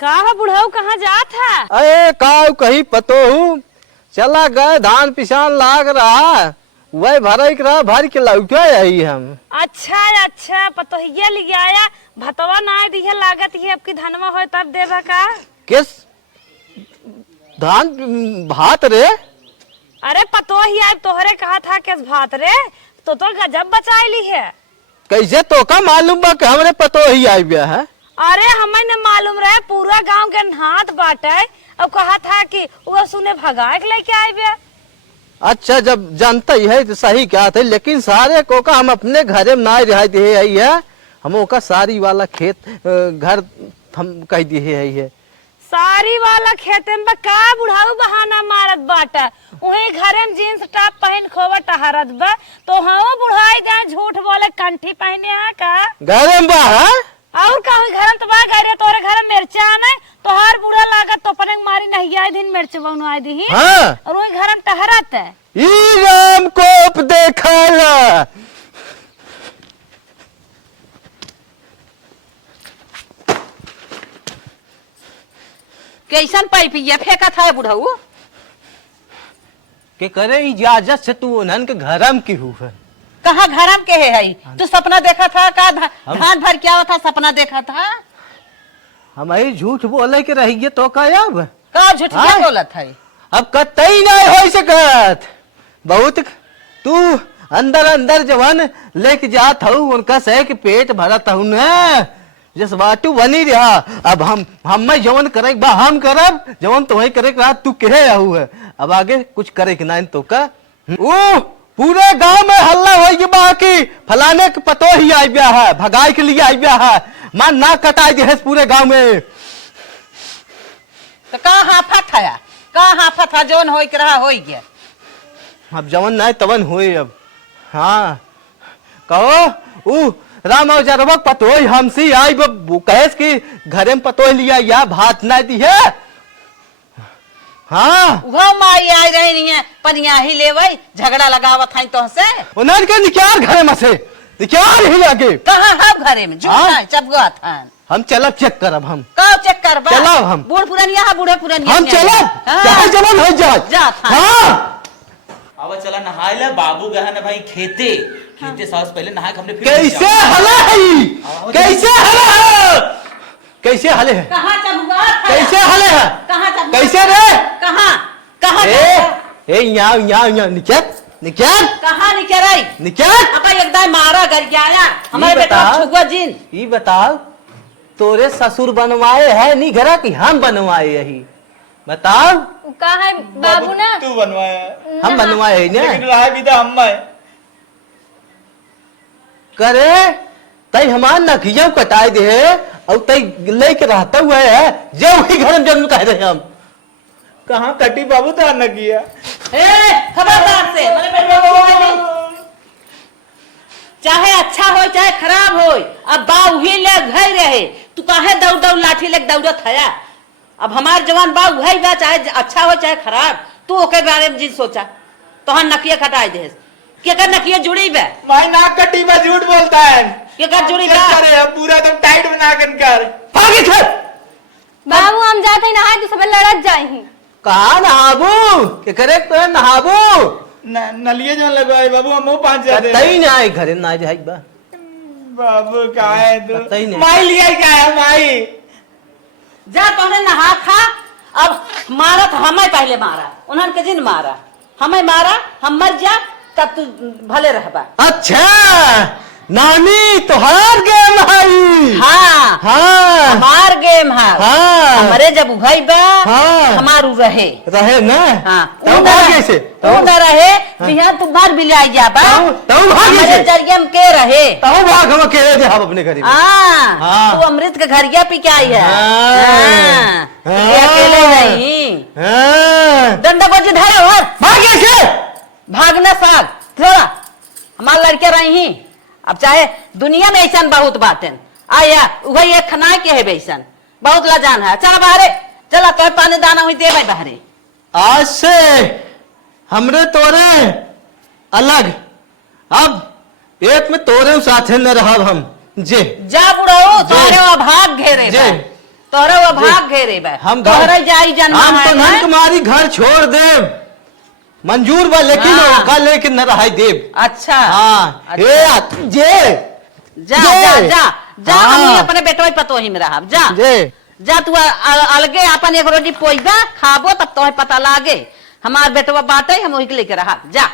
कहा बुढ़ाऊ कहाँ जात है? अरे का कहीं पतो हूँ चला गए धान पिसान लाग रहा वही भर के लौटे आई हम। अच्छा पतोहिया ले आया भतवा ना दिया लागत ही अब की धनवा हो तब देवा का। किस धान भात रे? अरे पतोहिया तोहरे कहा था किस भात रे तो गजब बचाई है। कैसे तो का मालूम बा कि हमरे पतो ही आई गया है? अरे हमें न मालूम रहे पूरा गांव के हाथ बाटे अब कहा था कि वो सुने भगा के लेके आए बे। अच्छा जब जानता ही है तो सही क्या थे लेकिन सारे को का हम अपने घरे में ना रह दे है हम का सारी वाला खेत घर हम कह दिए है। सारी वाला खेते में का बुढ़ाऊ बहाना मारत बाटा वही घरे में जींस टॉप पहन खोवा टहरत बा तो हाँ बुढ़ाई जाए झूठ बोले कंठी पहने है का घरे में बा और कहूँ घर तो बा गए तोरे घर मिर्चा आने तो हर बुरा लागत तो अपने मारी नहीं आए दिन मिर्च बनो आए दी हाँ? और वही घर में टहरत है। ई राम को देखा कैसन पाइपिया फेंका था बुढ़ाऊ के करे इजाजत से तू उन्हन के घरम की हु है। कहाँ घरम के है तू सपना देखा था का धान भर क्या था सपना देखा था हमारी झूठ बोले के रहिए तो का अब का झूठ क्या बोलत है अब कतई नहीं हो सकत बहुत तू अंदर अंदर जवान लेके जात हूँ उनका सह के पेट भरत हूँ न जिस बाटू बनी रहा अब हम जवन करे बा हम करब जवन तो वही करे रहा तू कहे आहू है अब आगे कुछ करे कि ना तो का ओ पूरे गांव में हल्ला हो बाकी फलाने के पतो ही आई गया है भगाई के लिए आई गया है मान ना कटाई दे पूरे गांव में तो कहाँ हाफत है कहाँ हाफत है जवन हो रहा हो गया अब जवन ना तवन हुए अब हाँ कहो ऊ राम औजारवा पतो हमसी आई कहेस की घरे में पतो लिया या भात ना दी है। हाँ वो माई आ रही है पनिया ही ले वही झगड़ा लगावत है तो से उन्हन के निकाल घरे में से निकाल ही लगे कहाँ है घरे में झूठा चपगा था हम चलब चेक करब हम कब चेक करबा चलब हम बूढ़ पुरानिया है बूढ़े पुरानिया हम चलब चाहे जवन हो जाए हाँ अब चला नहाए ले बाबू गए ना भाई खेते सास पहले नहा के हमने फिर कैसे हले है कैसे हले है कैसे हले है कहाँ चबुआ कैसे हले है कहाँ चबुआ कैसे रे कहाँ कहाँ ए यहाँ निकल कहाँ निकल अब एकदम मारा घर के आया हमारे बेटा छुआ जिन ये बताओ तोरे ससुर बनवाए है नहीं घरा की हम बनवाए यही बताओ का है बाबू ना तू बनवाया हम बनवाए है लेकिन रहा भी था हम करे तई हमार नखिया कटाई दे और तई लेके रहता हुआ है जो ही घर में जन्म कह रहे हम कहाँ कटी बाबू तो न किया खबरदार से मेरे बेटे को चाहे अच्छा हो चाहे खराब हो अब बाऊ ही ले घर रहे तू काहे दौड़ लाठी ले दौड़त है अब हमार जवान बाऊ है बा चाहे अच्छा हो चाहे खराब तू ओके बारे में जी सोचा तो हम नकिया खटाई दे के कर नकिया जुड़ी बे भाई नाक कटी बा झूठ बोलता है के कर जुड़ी बा अरे पूरा तो टाइट बना कर भागे थे बाबू हम जाते नहाए तो सब लड़त जाए कहा नहाबू के करे तो नहाबू नलिए जो लगवाए बाबू हम पांच जाते तई ना आए घरे ना जाए बा बाबू का है तई तो नहीं माई लिया क्या है माई जा तोने नहा खा अब मारा तो हमें पहले मारा उन्होंने के जिन मारा हमें मारा हम मर जा तब तू भले रहबा अच्छा नानी तोहार गेम है हाँ हाँ हमार गेम है हाँ हमारे जब उभई बा हाँ हमारू रहे रहे ना हाँ तब भागे से तू न रहे बिहार तुम्हार बिलाई जा बा तब भागे हमारे से जरिए में के रहे तब भाग हम अकेले दे हम अपने घर में हाँ हाँ। तू अमृत के घरिया पी के आई है हाँ। ये अकेले नहीं हाँ। डंडा बजे धरे और भागे से भागना साग थोड़ा हमार लड़के रही अब चाहे दुनिया में ऐसा बहुत बातें आया वही एक खना के है वैसन बहुत लाजान है चल बाहरे चला तो पानी दाना हुई दे भाई बाहरे आज से हमरे तोरे अलग अब पेट में तोरे साथे न रहब हम जे जा बुढ़ाओ तोरे भाग घेरे जे तोहरा वो भाग घेरे बा हम तोहरा जाई जन्म हम तो है नन तुम्हारी घर छोड़ देव मंजूर बा लेकिन हाँ। ओका लेकिन न रहाई देव। अच्छा हाँ अच्छा। ए जे जा जे। जा जा जा हाँ। हम अपने बेटवा पतो ही में रहा जा जे जा तू अलगे अपन एक रोटी पोइबा खाबो तब तो पता लागे हमार बेटवा बाटे हम वही के लेके रहा जा।